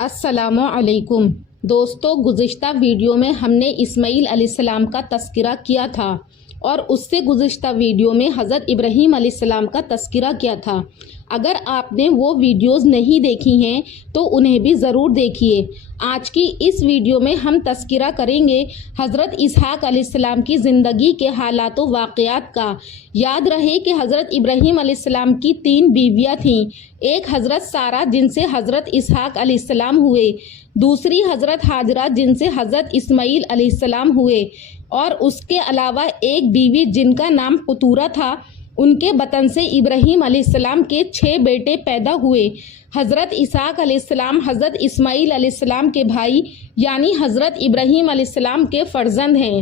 السلام علیکم دوستو، گزشتہ ویڈیو میں ہم نے اسماعیل علیہ السلام کا تذکرہ کیا تھا اور اس سے گزشتہ ویڈیو میں حضرت ابراہیم علیہ السلام کا تذکرہ کیا تھا۔ اگر آپ نے وہ ویڈیوز نہیں دیکھی ہیں تو انہیں بھی ضرور دیکھیے۔ آج کی اس ویڈیو میں ہم تذکرہ کریں گے حضرت اسحاق علیہ السلام کی زندگی کے حالات و واقعات کا۔ یاد رہے کہ حضرت ابراہیم علیہ السلام کی 3 بیویاں تھیں، ایک حضرت سارہ جن سے حضرت اسحاق علیہ السلام ہوئے، دوسری حضرت ہاجرہ جن سے حضرت اسماعیل علیہ السلام ہوئے، اور اس کے علاوہ ایک بیوی جن کا نام قطورہ تھا۔ ان کے بطن سے ابراہیم علیہ السلام کے 6 بیٹے پیدا ہوئے۔ حضرت اسحاق علیہ السلام حضرت اسماعیل علیہ السلام کے بھائی یعنی حضرت ابراہیم علیہ السلام کے فرزند ہیں۔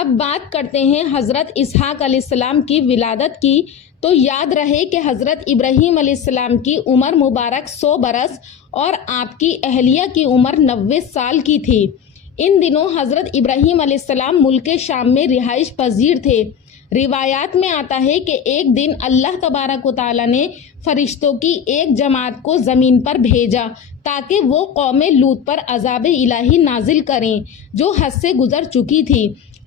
اب بات کرتے ہیں حضرت اسحاق علیہ السلام کی ولادت کی، تو یاد رہے کہ حضرت ابراہیم علیہ السلام کی عمر مبارک 100 برس اور آپ کی اہلیہ کی عمر 90 سال کی تھی۔ ان دنوں حضرت ابراہیم علیہ السلام ملک شام میں رہائش پذیر تھے۔ روایات میں آتا ہے کہ ایک دن اللہ تبارک و تعالیٰ نے فرشتوں کی ایک جماعت کو زمین پر بھیجا تاکہ وہ قوم لوط پر عذاب الہی نازل کریں جو حد سے گزر چکی تھی،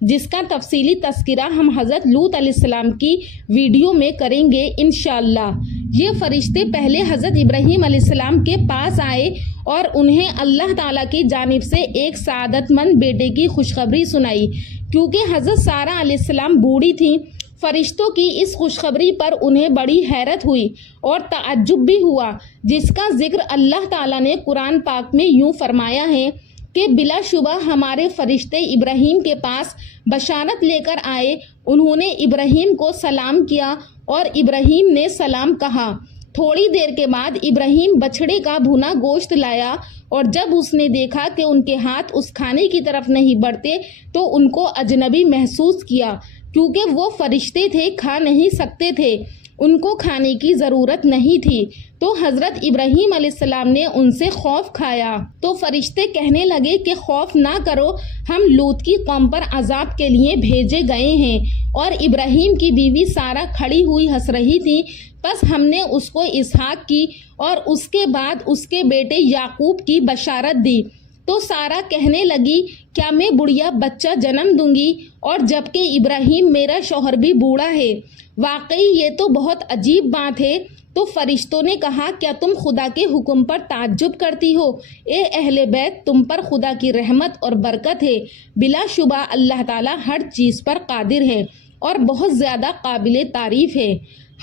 جس کا تفصیلی تذکرہ ہم حضرت لوط علیہ السلام کی ویڈیو میں کریں گے انشاءاللہ۔ یہ فرشتے پہلے حضرت ابراہیم علیہ السلام کے پاس آئے اور انہیں اللہ تعالیٰ کی جانب سے ایک سعادت مند بیٹے کی خوشخبری سنائی۔ کیونکہ حضرت سارہ علیہ السلام بوڑھی تھیں، فرشتوں کی اس خوشخبری پر انہیں بڑی حیرت ہوئی اور تعجب بھی ہوا، جس کا ذکر اللہ تعالیٰ نے قرآن پاک میں یوں فرمایا ہے کہ بلا شبہ ہمارے فرشتے ابراہیم کے پاس بشارت لے کر آئے، انہوں نے ابراہیم کو سلام کیا اور ابراہیم نے سلام کہا۔ تھوڑی دیر کے بعد ابراہیم بچھڑے کا بھونا گوشت لایا اور جب اس نے دیکھا کہ ان کے ہاتھ اس کھانے کی طرف نہیں بڑھتے تو ان کو اجنبی محسوس کیا، کیونکہ وہ فرشتے تھے، کھا نہیں سکتے تھے، ان کو کھانے کی ضرورت نہیں تھی۔ تو حضرت ابراہیم علیہ السلام نے ان سے خوف کھایا تو فرشتے کہنے لگے کہ خوف نہ کرو، ہم لوط کی قوم پر عذاب کے لیے بھیجے گئے ہیں۔ اور ابراہیم کی بیوی سارہ کھڑی ہوئی ہنس رہی تھی، پس ہم نے اس کو اسحاق کی اور اس کے بعد اس کے بیٹے یعقوب کی بشارت دی۔ تو سارہ کہنے لگی کیا میں بڑھیا بچہ جنم دوں گی، اور جبکہ ابراہیم میرا شوہر بھی بوڑھا ہے؟ واقعی یہ تو بہت عجیب بات ہے۔ تو فرشتوں نے کہا کیا تم خدا کے حکم پر تعجب کرتی ہو؟ اے اہل بیت، تم پر خدا کی رحمت اور برکت ہے، بلا شبہ اللہ تعالیٰ ہر چیز پر قادر ہے اور بہت زیادہ قابل تعریف ہے۔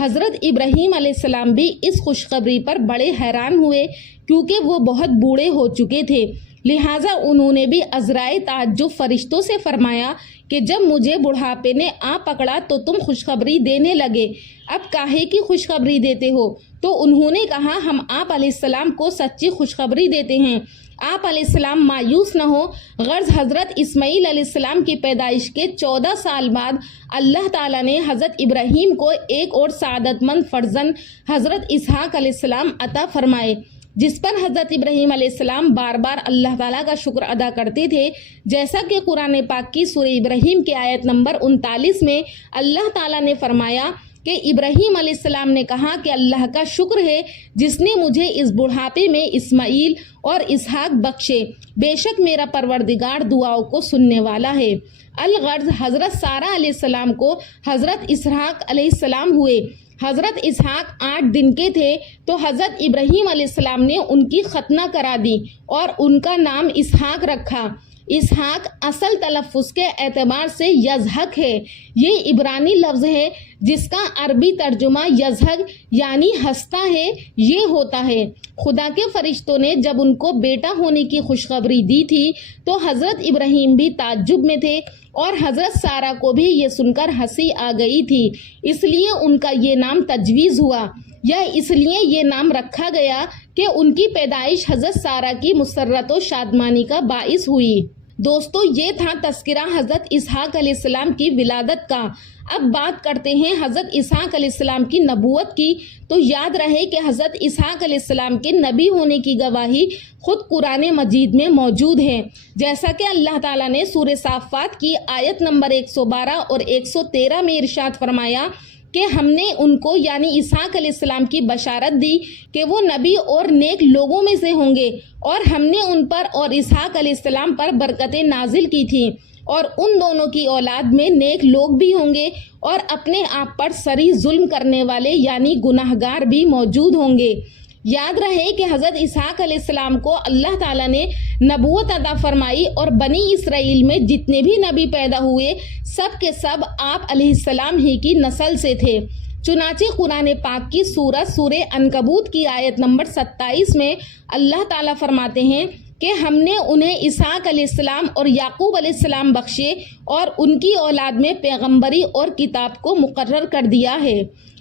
حضرت ابراہیم علیہ السلام بھی اس خوشخبری پر بڑے حیران ہوئے، کیونکہ وہ بہت بوڑھے ہو چکے تھے، لہٰذا انہوں نے بھی عذرائے تعجب فرشتوں سے فرمایا کہ جب مجھے بڑھاپے نے آ پکڑا تو تم خوشخبری دینے لگے، اب کاہے کی خوشخبری دیتے ہو؟ تو انہوں نے کہا ہم آپ علیہ السلام کو سچی خوشخبری دیتے ہیں۔ آپ علیہ السلام مایوس نہ ہو، غرض حضرت اسماعیل علیہ السلام کی پیدائش کے 14 سال بعد اللہ تعالیٰ نے حضرت ابراہیم کو ایک اور سعادت مند فرزند حضرت اسحاق علیہ السلام عطا فرمائے، جس پر حضرت ابراہیم علیہ السلام بار بار اللہ تعالیٰ کا شکر ادا کرتے تھے، جیسا کہ قرآن پاک کی سورہ ابراہیم کے آیت نمبر 39 میں اللہ تعالیٰ نے فرمایا کہ ابراہیم علیہ السلام نے کہا کہ اللہ کا شکر ہے جس نے مجھے اس بڑھاپے میں اسماعیل اور اسحاق بخشے، بے شک میرا پروردگار دعاؤں کو سننے والا ہے۔ الغرض حضرت سارہ علیہ السلام کو حضرت اسحاق علیہ السلام ہوئے۔ حضرت اسحاق 8 دن کے تھے تو حضرت ابراہیم علیہ السلام نے ان کی ختنہ کرا دی اور ان کا نام اسحاق رکھا۔ اسحاق اصل تلفظ کے اعتبار سے یزحق ہے، یہ عبرانی لفظ ہے جس کا عربی ترجمہ یزحق یعنی ہنستا ہے یہ ہوتا ہے۔ خدا کے فرشتوں نے جب ان کو بیٹا ہونے کی خوشخبری دی تھی تو حضرت ابراہیم بھی تعجب میں تھے اور حضرت سارہ کو بھی یہ سن کر ہنسی آ گئی تھی، اس لیے ان کا یہ نام تجویز ہوا، یا اس لیے یہ نام رکھا گیا کہ ان کی پیدائش حضرت سارہ کی مسرت و شادمانی کا باعث ہوئی۔ دوستو، یہ تھا تذکرہ حضرت اسحاق علیہ السلام کی ولادت کا۔ اب بات کرتے ہیں حضرت اسحاق علیہ السلام کی نبوت کی، تو یاد رہے کہ حضرت اسحاق علیہ السلام کے نبی ہونے کی گواہی خود قرآن مجید میں موجود ہے، جیسا کہ اللہ تعالیٰ نے سورہ صافات کی آیت نمبر 112 اور 113 میں ارشاد فرمایا کہ ہم نے ان کو یعنی اسحاق علیہ السلام کی بشارت دی کہ وہ نبی اور نیک لوگوں میں سے ہوں گے، اور ہم نے ان پر اور اسحاق علیہ السلام پر برکتیں نازل کی تھیں، اور ان دونوں کی اولاد میں نیک لوگ بھی ہوں گے اور اپنے آپ پر صریح ظلم کرنے والے یعنی گناہگار بھی موجود ہوں گے۔ یاد رہے کہ حضرت اسحاق علیہ السلام کو اللہ تعالیٰ نے نبوت عطا فرمائی، اور بنی اسرائیل میں جتنے بھی نبی پیدا ہوئے سب کے سب آپ علیہ السلام ہی کی نسل سے تھے۔ چنانچہ قرآن پاک کی سورہ عنکبوت کی آیت نمبر 27 میں اللہ تعالیٰ فرماتے ہیں کہ ہم نے انہیں اسحاق علیہ السلام اور یعقوب علیہ السلام بخشے اور ان کی اولاد میں پیغمبری اور کتاب کو مقرر کر دیا ہے۔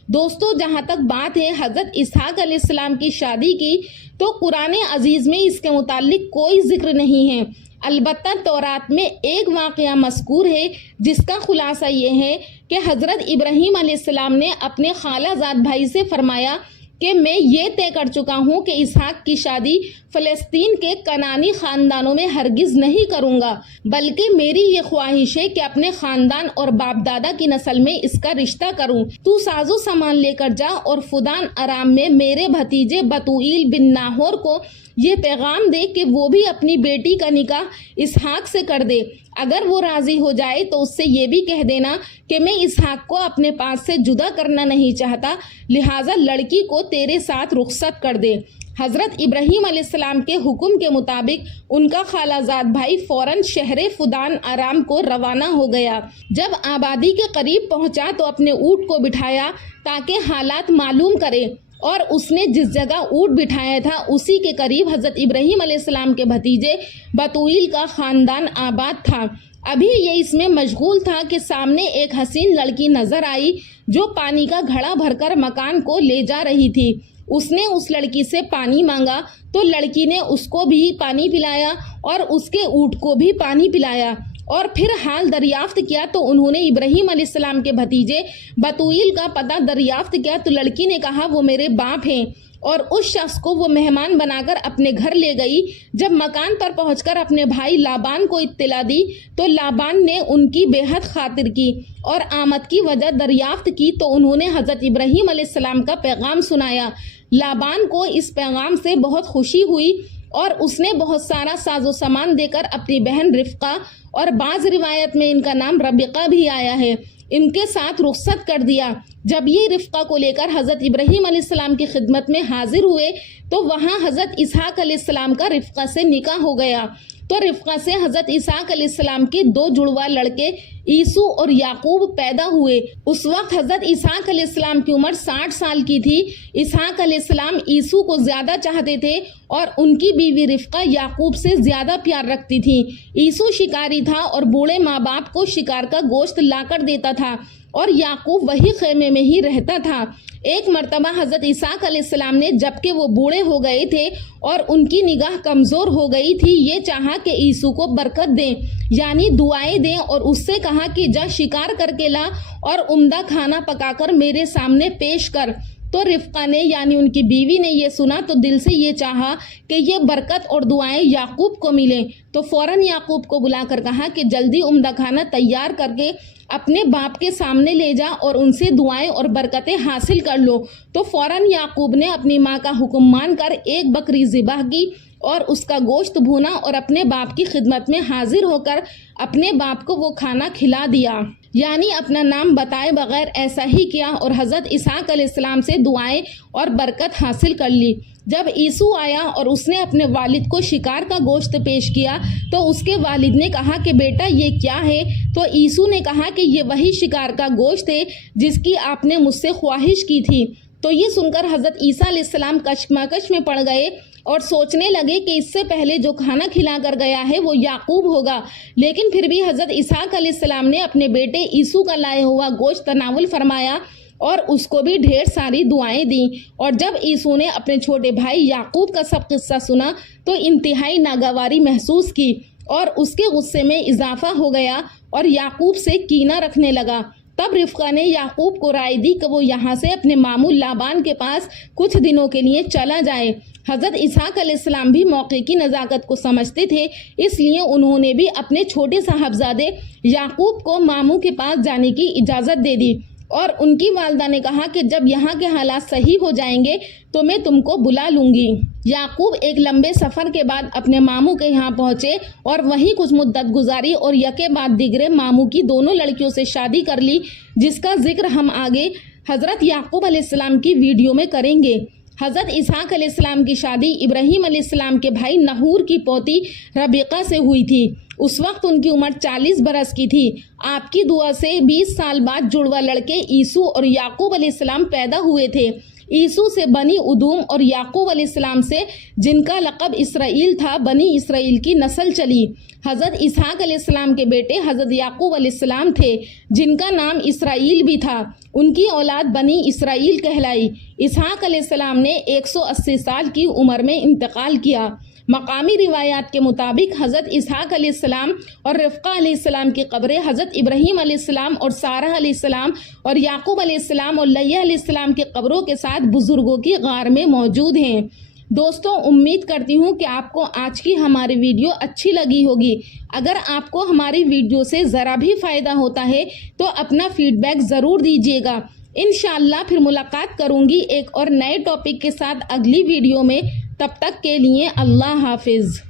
دوستو، جہاں تک بات ہے حضرت اسحاق علیہ السلام کی شادی کی، تو قرآن عزیز میں اس کے متعلق کوئی ذکر نہیں ہے، البتہ تورات میں ایک واقعہ مذکور ہے جس کا خلاصہ یہ ہے کہ حضرت ابراہیم علیہ السلام نے اپنے خالہ زاد بھائی سے فرمایا کہ میں یہ طے کر چکا ہوں کہ اسحاق کی شادی فلسطین کے کنعانی خاندانوں میں ہرگز نہیں کروں گا، بلکہ میری یہ خواہش ہے کہ اپنے خاندان اور باپ دادا کی نسل میں اس کا رشتہ کروں۔ تو ساز و سامان لے کر جا اور فدان ارام میں میرے بھتیجے بتوئیل بن ناہور کو یہ پیغام دے کہ وہ بھی اپنی بیٹی کا نکاح اسحاق سے کر دے۔ اگر وہ راضی ہو جائے تو اس سے یہ بھی کہہ دینا کہ میں اسحاق کو اپنے پاس سے جدا کرنا نہیں چاہتا، لہٰذا لڑکی کو تیرے ساتھ رخصت کر دے۔ حضرت ابراہیم علیہ السلام کے حکم کے مطابق ان کا خالہ زاد بھائی فوراً شہر فدان ارام کو روانہ ہو گیا۔ جب آبادی کے قریب پہنچا تو اپنے اونٹ کو بٹھایا تاکہ حالات معلوم کرے، اور اس نے جس جگہ اونٹ بٹھایا تھا اسی کے قریب حضرت ابراہیم علیہ السلام کے بھتیجے بتوئیل کا خاندان آباد تھا۔ ابھی یہ اس میں مشغول تھا کہ سامنے ایک حسین لڑکی نظر آئی جو پانی کا گھڑا بھر کر مکان کو لے جا رہی تھی۔ اس نے اس لڑکی سے پانی مانگا تو لڑکی نے اس کو بھی پانی پلایا اور اس کے اونٹ کو بھی پانی پلایا، اور پھر حال دریافت کیا تو انہوں نے ابراہیم علیہ السلام کے بھتیجے بتوئیل کا پتہ دریافت کیا تو لڑکی نے کہا وہ میرے باپ ہیں، اور اس شخص کو وہ مہمان بنا کر اپنے گھر لے گئی۔ جب مکان پر پہنچ کر اپنے بھائی لابان کو اطلاع دی تو لابان نے ان کی بے حد خاطر کی اور آمد کی وجہ دریافت کی تو انہوں نے حضرت ابراہیم علیہ السلام کا پیغام سنایا۔ لابان کو اس پیغام سے بہت خوشی ہوئی اور اس نے بہت سارا ساز و سامان دے کر اپنی بہن رفقہ، اور بعض روایت میں ان کا نام ربیقہ بھی آیا ہے، ان کے ساتھ رخصت کر دیا۔ جب یہ رفقہ کو لے کر حضرت ابراہیم علیہ السلام کی خدمت میں حاضر ہوئے تو وہاں حضرت اسحاق علیہ السلام کا رفقہ سے نکاح ہو گیا۔ تو رفقہ سے حضرت اسحاق علیہ السلام کے 2 جڑواں لڑکے عیسو اور یعقوب پیدا ہوئے۔ اس وقت حضرت اسحاق علیہ السلام کی عمر 60 سال کی تھی۔ اسحاق علیہ السلام عیسو کو زیادہ چاہتے تھے اور ان کی بیوی رفقہ یعقوب سے زیادہ پیار رکھتی تھی۔ عیسو شکاری تھا اور بوڑھے ماں باپ کو شکار کا گوشت لا کر دیتا تھا، اور یعقوب وہی خیمے میں ہی رہتا تھا۔ ایک مرتبہ حضرت اسحاق علیہ السلام نے جبکہ وہ بوڑھے ہو گئے تھے اور ان کی نگاہ کمزور ہو گئی تھی یہ چاہا کہ عیسو کو برکت دیں یعنی دعائیں دیں، اور اس سے کہا کہ جا شکار کر کے لا اور عمدہ کھانا پکا کر میرے سامنے پیش کر۔ تو رفقہ نے یعنی ان کی بیوی نے یہ سنا تو دل سے یہ چاہا کہ یہ برکت اور دعائیں یعقوب کو ملیں، تو فوراً یعقوب کو بلا کر کہا کہ جلدی عمدہ کھانا تیار کر کے اپنے باپ کے سامنے لے جا اور ان سے دعائیں اور برکتیں حاصل کر لو۔ تو فوراً یعقوب نے اپنی ماں کا حکم مان کر ایک بکری ذبح کی اور اس کا گوشت بھونا اور اپنے باپ کی خدمت میں حاضر ہو کر اپنے باپ کو وہ کھانا کھلا دیا، یعنی اپنا نام بتائے بغیر ایسا ہی کیا، اور حضرت اسحاق علیہ السلام سے دعائیں اور برکت حاصل کر لی۔ جب عیسو آیا اور اس نے اپنے والد کو شکار کا گوشت پیش کیا تو اس کے والد نے کہا کہ بیٹا یہ کیا ہے؟ تو عیسو نے کہا کہ یہ وہی شکار کا گوشت ہے جس کی آپ نے مجھ سے خواہش کی تھی۔ تو یہ سن کر حضرت عیسیٰ علیہ السلام کشمکش میں پڑ گئے اور سوچنے لگے کہ اس سے پہلے جو کھانا کھلا کر گیا ہے وہ یعقوب ہوگا، لیکن پھر بھی حضرت اسحاق علیہ السلام نے اپنے بیٹے عیسو کا لائے ہوا گوشت تناول فرمایا اور اس کو بھی ڈھیر ساری دعائیں دیں۔ اور جب عیسو نے اپنے چھوٹے بھائی یعقوب کا سب قصہ سنا تو انتہائی ناگواری محسوس کی اور اس کے غصے میں اضافہ ہو گیا اور یعقوب سے کینہ رکھنے لگا۔ تب رفقہ نے یعقوب کو رائے دی کہ وہ یہاں سے اپنے ماموں لابان کے پاس کچھ دنوں کے لیے چلا جائے۔ حضرت اسحاق علیہ السلام بھی موقع کی نزاکت کو سمجھتے تھے، اس لیے انہوں نے بھی اپنے چھوٹے صاحبزادے یعقوب کو ماموں کے پاس جانے کی اجازت دے دی۔ اور ان کی والدہ نے کہا کہ جب یہاں کے حالات صحیح ہو جائیں گے تو میں تم کو بلا لوں گی۔ یعقوب ایک لمبے سفر کے بعد اپنے ماموں کے یہاں پہنچے اور وہیں کچھ مدت گزاری اور یکے بعد دیگرے ماموں کی دونوں لڑکیوں سے شادی کر لی، جس کا ذکر ہم آگے حضرت یعقوب علیہ السلام کی ویڈیو میں کریں گے۔ حضرت اسحاق علیہ السلام کی شادی ابراہیم علیہ السلام کے بھائی نحور کی پوتی ربیقہ سے ہوئی تھی۔ اس وقت ان کی عمر 40 برس کی تھی۔ آپ کی دعا سے 20 سال بعد جڑواں لڑکے عیسو اور یعقوب علیہ السلام پیدا ہوئے تھے۔ عیسو سے بنی ادوم اور یعقوب علیہ السلام سے، جن کا لقب اسرائیل تھا، بنی اسرائیل کی نسل چلی۔ حضرت اسحاق علیہ السلام کے بیٹے حضرت یعقوب علیہ السلام تھے، جن کا نام اسرائیل بھی تھا۔ ان کی اولاد بنی اسرائیل کہلائی۔ اسحاق علیہ السلام نے 180 سال کی عمر میں انتقال کیا۔ مقامی روایات کے مطابق حضرت اسحاق علیہ السلام اور رفقہ علیہ السلام کی قبریں حضرت ابراہیم علیہ السلام اور سارہ علیہ السلام اور یعقوب علیہ السلام اور لیہ علیہ السلام کی قبروں کے ساتھ بزرگوں کی غار میں موجود ہیں۔ دوستوں، امید کرتی ہوں کہ آپ کو آج کی ہماری ویڈیو اچھی لگی ہوگی۔ اگر آپ کو ہماری ویڈیو سے ذرا بھی فائدہ ہوتا ہے تو اپنا فیڈ بیک ضرور دیجیے گا۔ انشاءاللہ پھر ملاقات کروں گی ایک اور نئے ٹاپک کے ساتھ اگلی ویڈیو میں۔ تب تک کے لیے اللہ حافظ۔